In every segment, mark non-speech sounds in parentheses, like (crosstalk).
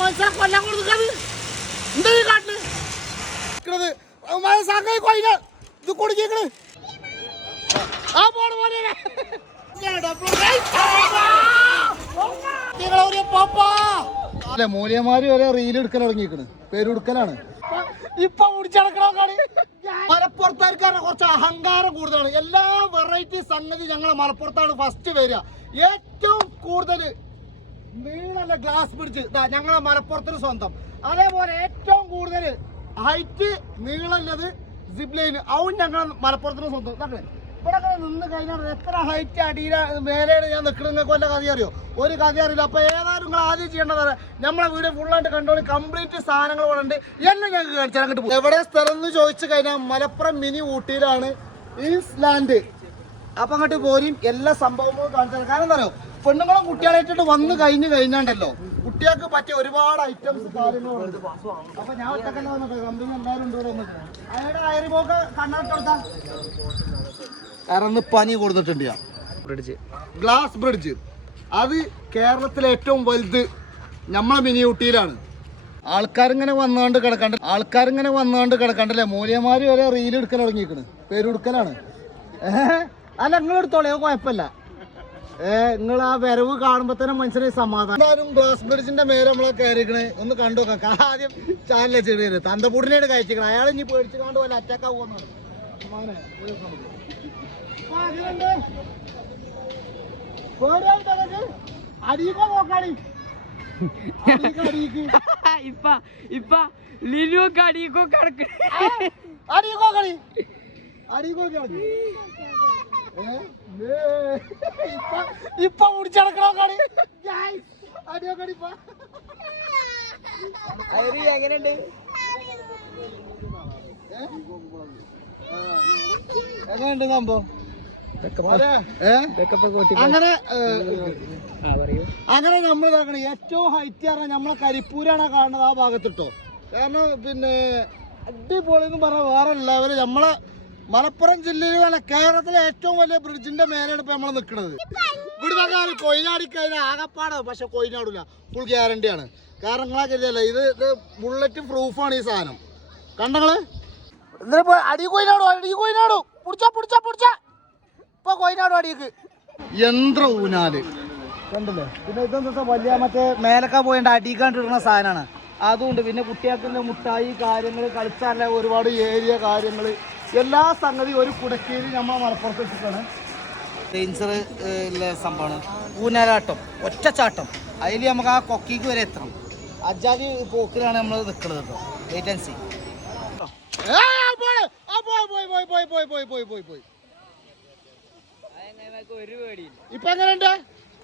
മനസ്സിലാക്കി കൊല്ലാൻ കൊടുക്കാത് എന്താ ഈ കാട്ടിൽ? മനസ്സാക്കി കൊയിന. ഇത് കൊടുക്കണ് ആ പോണ് പോലെ അല്ലെ മൂല്യമാര് വരെ റീൽ എടുക്കൽ തുടങ്ങിയിരിക്കണ് പേരെടുക്കലാണ് ഇപ്പൊ മുടിച്ചടക്കണോ കാണി? മലപ്പുറത്താർക്കാരുടെ കുറച്ച് അഹങ്കാരം കൂടുതലാണ്. എല്ലാ വെറൈറ്റി സംഗതി ഞങ്ങളെ മലപ്പുറത്താണ് ഫസ്റ്റ് വരിക. ഏറ്റവും കൂടുതൽ നീളല്ല ഗ്ലാസ് ബ്രിഡ്ജ് ഞങ്ങളെ മലപ്പുറത്തിന് സ്വന്തം. അതേപോലെ ഏറ്റവും കൂടുതൽ ഹൈറ്റ് നീളല്ലത് സിപ്ലൈൻ ലൈൻ അതും ഞങ്ങൾ മലപ്പുറത്തിന് സ്വന്തം. ഇതാക്കണേ. ഇവിടെ നിന്ന് കഴിഞ്ഞാൽ എത്ര ഹൈറ്റ് അടിയില മേലെയാണ് ഞാൻ നിൽക്കുന്നത്. വല്ല കഥ അറിയോ? ഒരു കഥ അറിയില്ല. അപ്പൊ ഏതായാലും നിങ്ങൾ ആദ്യം ചെയ്യേണ്ടതാണ് നമ്മളെ വീട് ഫുള്ളായിട്ട് കണ്ടോളി. കംപ്ലീറ്റ് സാധനങ്ങൾ ഇവിടെ ഉണ്ട്. എല്ലാം ഞങ്ങൾക്ക് കാണിച്ചാൽ അങ്ങോട്ട് എവിടെ സ്ഥലം എന്ന് ചോദിച്ചു കഴിഞ്ഞാൽ മലപ്പുറം മിനി ഊട്ടിയിലാണ്. ഈസ്ലാൻഡ് അപ്പൊ അങ്ങോട്ട് പോരും. എല്ലാ സംഭവങ്ങളും കാണിച്ചാൽ കാരണം എന്താ പെണ്ണുങ്ങളും കുട്ടികളായിട്ടിട്ട് വന്ന് കഴിഞ്ഞ് കഴിഞ്ഞാണ്ടല്ലോ. കുട്ടികൾക്ക് പറ്റിയ ഒരുപാട് ഐറ്റംസ് കാര്യങ്ങളുണ്ട്. അപ്പൊ ഞാൻ ഒറ്റക്കല്ല വന്നത്? കമ്പനി എല്ലാവരും ഉണ്ട് ഇവിടെ വന്നിട്ട്. അയാളുടെ അയറിപോക്ക് കണ്ണാട്ടെടുത്താ കാരണം പനി കൊടുത്തിട്ടുണ്ട് ഞാൻ ബ്രിഡ്ജ് ഗ്ലാസ് ബ്രിഡ്ജ് അത് കേരളത്തിലെ ഏറ്റവും വലുത് നമ്മളെ മിനി ഊട്ടിയിലാണ്. ആൾക്കാരിങ്ങനെ വന്നാണ്ട് കിടക്കണ്ട ആൾക്കാരിങ്ങനെ വന്നാണ്ട് കിടക്കണ്ടല്ലേ? മൂല്യമാര് വരെ റീൽ എടുക്കൽ തുടങ്ങിയിരിക്കണ്. പേരെടുക്കലാണ് ഏഹ്? അല്ല നിങ്ങൾ എടുത്തോളേ കുഴപ്പമില്ല. നിങ്ങൾ ആ വരവ് കാണുമ്പോ തന്നെ മനുഷ്യനെ സമാധാനം. എന്തായാലും ഗ്ലാസ് ബ്രിഡ്ജിന്റെ മേലെ നമ്മളെ കയറിക്കണേ ഒന്ന് കണ്ടു നോക്കാം. ആദ്യം ചാനല ചെറിയത് തന്തപൂടിനെയാണ് കഴിച്ചിക്കണേ അയാൾ ഇനി പേടിച്ചു കാണ്ട് പോലെ അറ്റാക്ക് ആവുമെന്നാണ്? അടിയിക്കോ അടിയിക്ക്, അടിയിക്ക്. (laughs) ഇപ്പ ഇപ്പ ലിനു കടിക്കോ കിടക്ക്. അടിയിക്കോ കളി. അടിയിക്കോ? ഏ. ഇപ്പൊ- മുടിച്ചടക്കണോ Guys, അടിയോ ഇപ്പൊ. എങ്ങനെയുണ്ട്. എങ്ങനെയുണ്ട് സംഭവം? അങ്ങനെ അങ്ങനെ നമ്മൾ ഇതാക്കണം ഏറ്റവും ഹൈറ്റ് ആണ് നമ്മളെ കരിപ്പൂരാണ് കാണുന്നത് ആ ഭാഗത്തിട്ടോ കാരണം പിന്നെ അടിപൊളി എന്ന് പറഞ്ഞാൽ വേറെ ലെവൽ നമ്മളെ മലപ്പുറം ജില്ലയിലാണ് കേരളത്തിലെ ഏറ്റവും വലിയ ബ്രിഡ്ജിന്റെ മേലെയാണ് ഇപ്പൊ നമ്മൾ നിൽക്കുന്നത് ഇവിടുത്തെ കൊയിനാടി കഴിഞ്ഞാൽ ആകപ്പാട് പക്ഷെ കൊയിനാടില്ല ഫുൾ ഗ്യാരണ്ടിയാണ് കാരണം നിങ്ങളാ കരുതല്ല ഇത് ഇത് ബുള്ളറ്റ് പ്രൂഫാണ് ഈ സാധനം. കണ്ടങ്ങൾ? എന്നിട്ടിപ്പോ അടി കൊയിനാടോ അടി കൊയിനാടോ. പിടിച്ചാ പിടിച്ചാ പിടിച്ചാ. ഇപ്പൊ കൊയിനാടോ അടിക്ക് യന്ത്ര ഊനാല്. കണ്ടില്ലേ? പിന്നെ ഇതെന്താ വലിയ മറ്റേ മേലക്ക പോയിട്ട് അടിക്കാണ്ടിരുന്ന സാധനമാണ് അതുകൊണ്ട് പിന്നെ കുട്ടികൾക്കുള്ള മുട്ടായി കാര്യങ്ങൾ കളിച്ചാല ഒരുപാട് ഏരിയ കാര്യങ്ങൾ എല്ലാ സംഗതി ഒരു കുടക്കീര് നമ്മൾ മലപ്പുറത്ത് വെച്ചിട്ടാണ്. ഉള്ള സംഭവമാണ്. ഊനലാട്ടം ഒറ്റച്ചാട്ടം അതിൽ നമുക്ക് ആ കൊക്കിക്ക് വരെ എത്തണം. അജാതി പോക്കിലാണ് നമ്മൾ നിൽക്കുന്നത് കേട്ടോ വെയിറ്റ്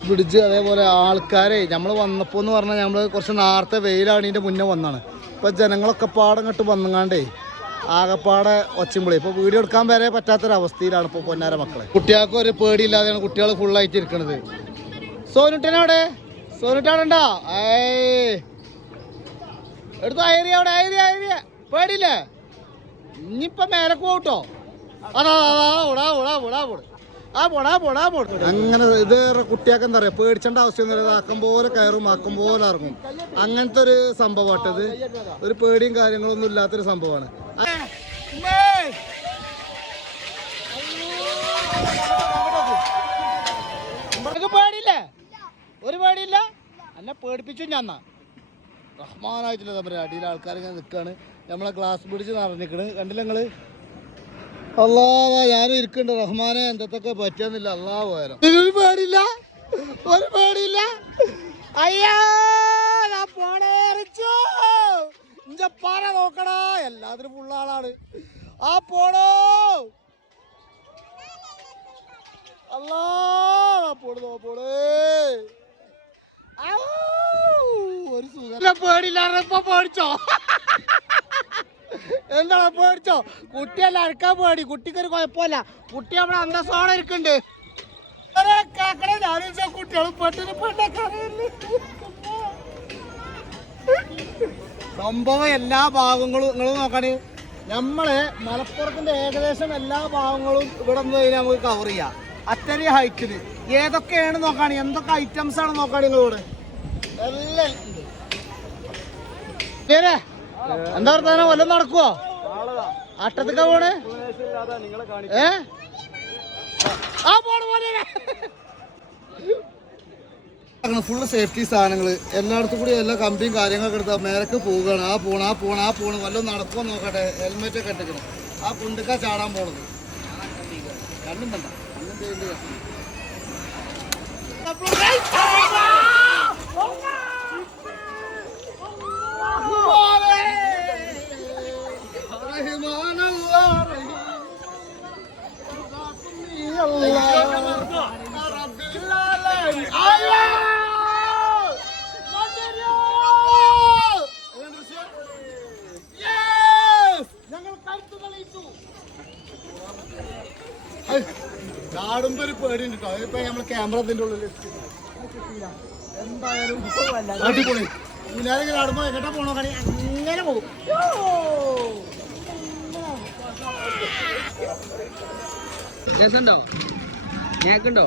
ബ്രിഡ്ജ് അതേപോലെ ആൾക്കാരെ നമ്മൾ വന്നപ്പോ എന്ന് പറഞ്ഞാൽ നമ്മൾ കുറച്ച് നേരത്തെ വെയിലാണ് ഇതിന്റെ മുന്നേ വന്നാണ്. ഇപ്പൊ ജനങ്ങളൊക്കെ പാടം കെട്ട് വന്നങ്ങാണ്ടേ ആകപ്പാടെ ഒച്ചുമ്പളി ഇപ്പൊ വീഡിയോ എടുക്കാൻ വരെ പറ്റാത്തൊരവസ്ഥയിലാണ് ഇപ്പൊ പൊന്നാര മക്കളെ കുട്ടികൾക്ക് ഒരു പേടിയില്ലാതെയാണ് കുട്ടികൾ ഫുള്ളായിട്ട് ഇരിക്കണത് സോനുട്ടനവിടെ സോനുട്ടാണുണ്ടോ ഏയ് എടുത്തു അവിടെ ഐരിയ ഐരിയ പേടിയില്ലേ ഇനിയിപ്പൊ മേലെ പോട്ടോ അതാ അതാ ആ പോടാ പോടാ പോടാ അങ്ങനെ ഇത് കുട്ടിയൊക്കെ എന്താ പറയാ പേടിച്ചേണ്ട ആവശ്യമൊന്നുമില്ല ആക്കം പോലെ കയറും ആക്കം പോലെ ഇറങ്ങും അങ്ങനത്തെ ഒരു സംഭവമാട്ടത് ഒരു പേടിയും കാര്യങ്ങളൊന്നും ഇല്ലാത്തൊരു സംഭവമാണ് പേടിയില്ലേ? ഒരു പേടിയില്ല? എന്നെ പേടിപ്പിച്ചു ഞാൻ റഹ്മാനായിട്ടില്ല തമ്മിൽ അടിയിൽ ആൾക്കാർ ഇങ്ങനെ നിൽക്കാണ് നമ്മളെ ഗ്ലാസ് പിടിച്ച് നിറഞ്ഞിക്കണ് കണ്ടില്ല നിങ്ങൾ? അല്ലാ ഞാനും ഇരിക്കണ്ട്. റഹ്മാനെ എന്തൊക്കെ പറ്റുന്നില്ല അല്ലാ പോയാലും ഒരു പേടിയില്ല? ഒരു പേടിയില്ല? അയ്യോ ഞാൻ ഇഞ്ചപ്പാറ നോക്കടാ. എല്ലാത്തിനും ഫുള്ളാളാണ് ആ പോടോ. അല്ലാ പോട് പോടേ. ഒരു സുഖം. പേടില്ലാതെ ഇപ്പൊ പേടിച്ചോ? എന്താണ് പേടിച്ചോ? കുട്ടിയല്ല അരക്കാൻ പേടി. കുട്ടിക്ക് ഒരു കുഴപ്പമില്ല. കുട്ടി നമ്മുടെ അന്തസ്സോടെ ഇരിക്കുന്നുണ്ട്. കുട്ടികൾ പെട്ടിന് പെട്ടൊക്കെ സംഭവം എല്ലാ ഭാഗങ്ങളും നിങ്ങൾ നോക്കണേ നമ്മളെ മലപ്പുറത്തിന്റെ ഏകദേശം എല്ലാ ഭാഗങ്ങളും ഇവിടെ നിന്ന് നമുക്ക് കവർ ചെയ്യാം. അത്രയും ഹൈറ്റിൽ ഏതൊക്കെയാണ് നോക്കാണ് എന്തൊക്കെ ഐറ്റംസ് ആണ് നോക്കാണ് നിങ്ങളോട്? എല്ലാം എന്താ പറഞ്ഞാൽ വല്ലതും നടക്കുവോ? അട്ടത്തൊക്കെ പോണേ? ഏ? ആ പോണ പോലെ ഫുള്ള് സേഫ്റ്റി സാധനങ്ങൾ എല്ലായിടത്തും കൂടി എല്ലാ കമ്പിയും കാര്യങ്ങളൊക്കെ എടുത്താൽ മേലക്ക് പോവുകയാണ്. ആ പോണ ആ പോണ ആ പോണ്. വല്ലതും നടക്കുമോ നോക്കട്ടെ. ഹെൽമെറ്റ് ഒക്കെ ഇട്ടിക്കണം ആ പുണ്ടുക്ക ചാടാൻ പോണത്. കണ്ണും വേണ്ട. ചാടുമ്പോ ഒരു പേടിയുണ്ട് കേട്ടോ ഇപ്പൊ നമ്മൾ ക്യാമറ ഇതിന്റെ ഉള്ളിൽ. എന്തായാലും അടിപൊളി. ഞാനിങ്ങനെ ആടുമ്പോ എങ്ങോട്ടാ പോണോ കണി? അങ്ങനെ പോകും. രസമുണ്ടോ കേക്കുണ്ടോ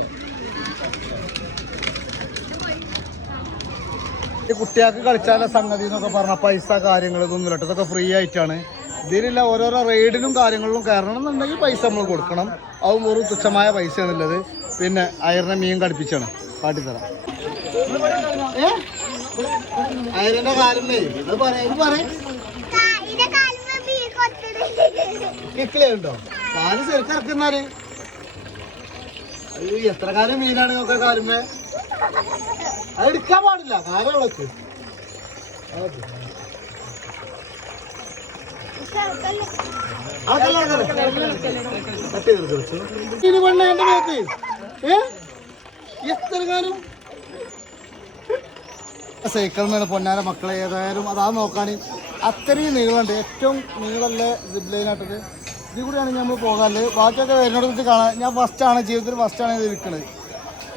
ഈ കുട്ടികൾക്ക് കളിച്ചാലുള്ള സംഗതി എന്നൊക്കെ പറഞ്ഞ പൈസ കാര്യങ്ങൾ ഇതൊന്നും ഇല്ല ഇതൊക്കെ ഫ്രീ ആയിട്ടാണ്. ഇതിലുള്ള ഓരോരോ റൈഡിലും കാര്യങ്ങളിലും കയറണം എന്നുണ്ടെങ്കിൽ പൈസ നമ്മൾ കൊടുക്കണം. അതും ഒരു തുച്ഛമായ പൈസയാണുള്ളത് പിന്നെ അയറിനെ മീൻ കടിപ്പിച്ചാണ്. കാട്ടിത്തരാം? അയറിന്റെ കാലുമേ ഇത് കാൽ ശരിക്കും ഇറക്കുന്നാൽ. അയ്യോ എത്ര കാലം മീനാണ് നോക്ക കാലുമേ അത് എടുക്കാൻ പാടില്ല. കാലുള്ളക്ക് ഇനി പെണ്ണ പൊന്നാര മക്കളെ ഏതായാലും അതാ നോക്കാൻ അത്രയും നീളമുണ്ട്. ഏറ്റവും നീളല്ലേ സിബ് ലൈനായിട്ടത് ഇതിൽ കൂടിയാണ് നമ്മൾ പോകാറ് ബാക്കിയൊക്കെ വരുന്നോട് വെച്ച് കാണാൻ ഞാൻ ആണ് ജീവിതത്തിൽ ഫസ്റ്റ് ആണ് ഇത് ഇരിക്കണത്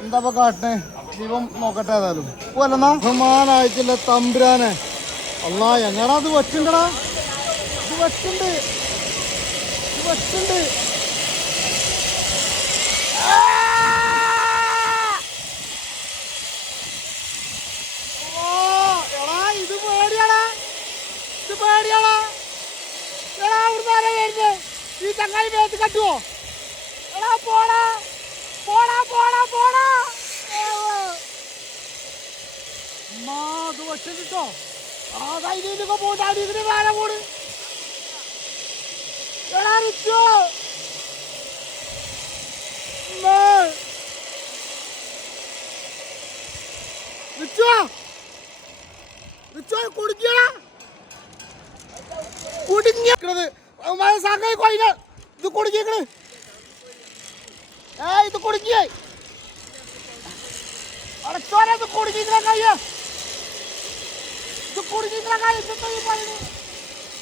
എന്താ ഇപ്പൊ കാട്ടണേ? ജീവം നോക്കട്ടെ ഏതായാലും. പോലെന്നാ ബഹുമാനായിട്ടില്ല തമ്പുരാനെ. അല്ലാ എങ്ങടാ അത് വെച്ചുണ്ടടാ? വെച്ചുണ്ട് വെച്ചുണ്ട് ഇത് പേടിയാടാ. ഇത് പേടിയാടാ. എടാ, അവിടുന്ന് ആരാ വരുന്നെ? ഈ ചങ്ങായി മേത്ത് കട്ടുവോ? എടാ പോടാ. പോടാ പോടാ പോടാ. അമ്മാ, ഇത് വെച്ചിട്ടോ ആ കയ്യിലൊക്കെ പോയിട്ട് അടി ഇതിന് വേറെ പോട് എടാ റിച്ചോ. റിച്ചോ. റിച്ചോ കുടുങ്ങിയടാ. കുടുങ്ങിയത് സാക്കായി കൊയില ഇത് കുടുങ്ങിയേക്കണ് ഏ ഇത് കുടുങ്ങിയേ. അടച്ചോനെ ഇത് കയ്യ. ഇത് കുടുങ്ങിക്കണ കയ്യ.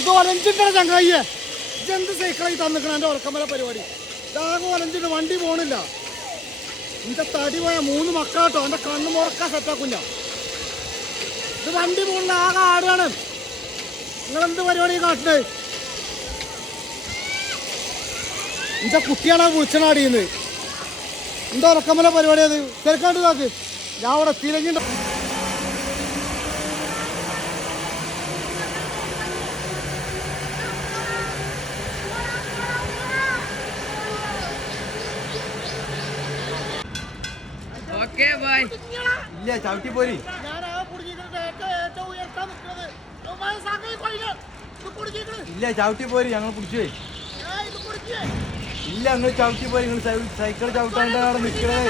ഇത് ഒലഞ്ചിട്ടാണ് ചങ്ങായിയെ. ഇതെന്ത് സൈക്കിളായി തന്നിക്കണം എന്റെ ഉറക്കമല പരിപാടി? ഇതാകെ ഒലഞ്ചിട്ട് വണ്ടി പോണില്ല. എന്റെ തടി പോയ മൂന്ന് മക്കളാട്ടോ എന്റെ കണ്ണ് മുറക്കാൻ സെറ്റാക്കുഞ്ഞ ഇത് വണ്ടി പോണില്ല ആകെ ആടുകയാണ് നിങ്ങൾ എന്ത് പരിപാടി കാട്ടണേ? എന്റെ കുട്ടിയാണ് വിളിച്ചനാടിയുന്നത് എന്താ ഉറക്കമല പരിപാടി അത് തിരക്കാണ്ട് കാക്ക് ഞാൻ അവിടെ തിരഞ്ഞിട്ട് ഓക്കെ ബൈ. ഇല്ല ചവിട്ടി പോരി. ഇല്ല ചവിട്ടി പോരി ഞങ്ങൾ പിടിച്ചു പോയി. ഇല്ല നിങ്ങൾ ചവിട്ടി പോരി നിങ്ങൾ സൈക്കിൾ ചവിട്ടാണ്ട് അവിടെ നിൽക്കണേ?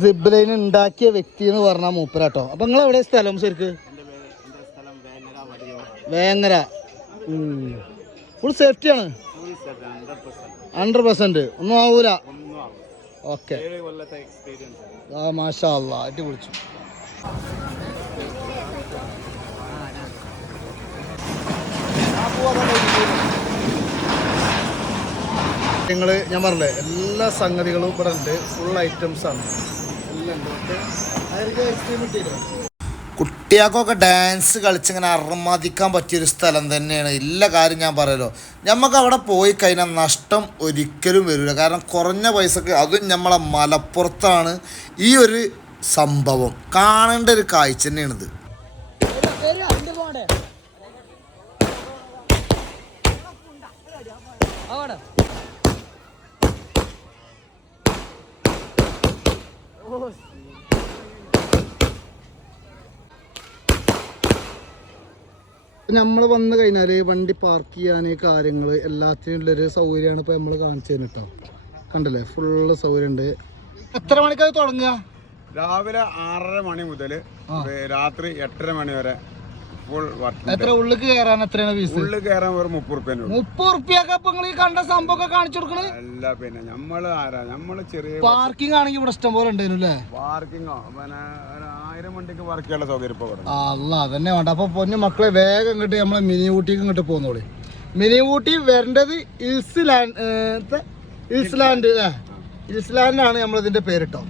സിബ് ലൈൻ ഉണ്ടാക്കിയ വ്യക്തി എന്ന് പറഞ്ഞാൽ മൂപ്പരാട്ടോ. അപ്പൊ നിങ്ങൾ എവിടെ സ്ഥലം ശരിക്ക്? വേങ്ങര. ഫുൾ സേഫ്റ്റിയാണ് ഹൺഡ്രഡ് പെർസെന്റ് ഒന്നും ആവൂല. ഓക്കെ ആ മാഷാ അല്ലാ അടി വിളിച്ചു നിങ്ങൾ ഞാൻ പറഞ്ഞില്ലേ എല്ലാ സംഗതികളും ഇവിടെ ഉണ്ട്. ഫുൾ ഐറ്റംസ് ആണ്. എല്ലാം ഉണ്ട്. ഓക്കെ അതൊക്കെ എക്സ്ട്രീം കിട്ടിയില്ല കുട്ടികൾക്കൊക്കെ ഡാൻസ് കളിച്ചിങ്ങനെ അർമാദിക്കാൻ പറ്റിയൊരു സ്ഥലം തന്നെയാണ്. ഇല്ല കാര്യം ഞാൻ പറയലോ നമുക്ക് അവിടെ പോയി കഴിഞ്ഞാൽ നഷ്ടം ഒരിക്കലും വരില്ല കാരണം കുറഞ്ഞ പൈസക്ക് അതും നമ്മളെ മലപ്പുറത്താണ് ഈ ഒരു സംഭവം. കാണേണ്ട ഒരു കാഴ്ച തന്നെയാണിത്. നമ്മൾ വന്നു കഴിഞ്ഞാൽ വണ്ടി പാർക്ക് ചെയ്യാൻ കാര്യങ്ങൾ എല്ലാത്തിനും ഉള്ളൊരു സൗകര്യമാണ് ഇപ്പോൾ നമ്മൾ കാണിച്ചു തരുന്നത് കേട്ടോ കണ്ടല്ലേ? ഫുള്ള് സൗകര്യം ഉണ്ട് എത്ര മണിക്കത് തുടങ്ങുക? രാവിലെ ആറര മണി മുതൽ രാത്രി എട്ടര മണി വരെ എത്ര ഉള്ളിക്ക് കയറാൻ എത്രയാണ് ഫീസ് ഉള്ളിൽ കയറാൻ ഒരു മുപ്പത് മുപ്പത് ഈ കണ്ട സംഭവം കാണിച്ചു കൊടുക്കണേ? അല്ല പിന്നെ നമ്മൾ ആരാ? നമ്മൾ ചെറിയ പാർക്കിംഗ് ആണെങ്കിൽ ഇവിടെ ഇഷ്ടം പോലെ ഉണ്ടായിരുന്നു അല്ലേ പാർക്കിംഗോ പിന്നെ അല്ല അതന്നെ വേണ്ട. അപ്പൊ പൊന്നു മക്കളെ വേഗം ഇങ്ങോട്ട് നമ്മളെ മിനി ഊട്ടിക്ക് ഇങ്ങോട്ട് പോന്നോളി. മിനി ഊട്ടി വരേണ്ടത് ഇൽസ് ലാൻഡ് ഇൽസ് ലാൻഡ് ഇൽസ് പേരിട്ടോ.